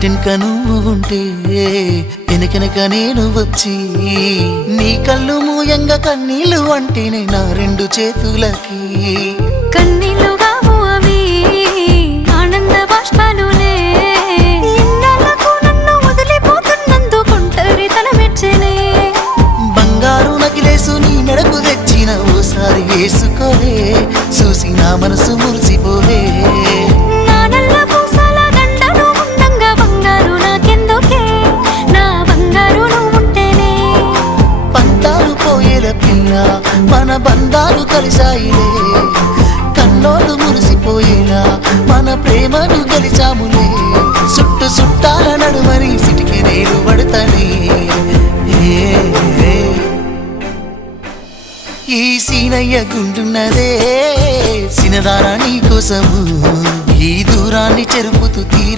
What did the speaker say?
ఇంటెనక నువ్వు ఉంటే వెనకెనక నేను వచ్చి నీ కళ్ళు మూయంగా కన్నీళ్ళు అంటేనే నా రెండు చేతులకి కన్నీళ్ళుగా అవి ఆనంద బాష్పాలులే ఇన్నాళ్ళకు నన్ను వదిలిపోతున్నందుకు ఒంటరితనం మెచ్చనే బంగారు నకిలేసు నీ మెడకు తెచ్చిన ఓసారి వేసుకోవే చూసి నా మనసు మురిసిపోవే మన బంధాలు కలిసాయిలే కన్నోళ్ళు మురిసిపోయేలా మన ప్రేమను గెలిచాములే చుట్టాల నడుమని సిటికి నేను పడతానే ఈ సీనయ్య గుండున్నదే సినదారా నీ కోసము ఈ దూరాన్ని చెరుపుతూ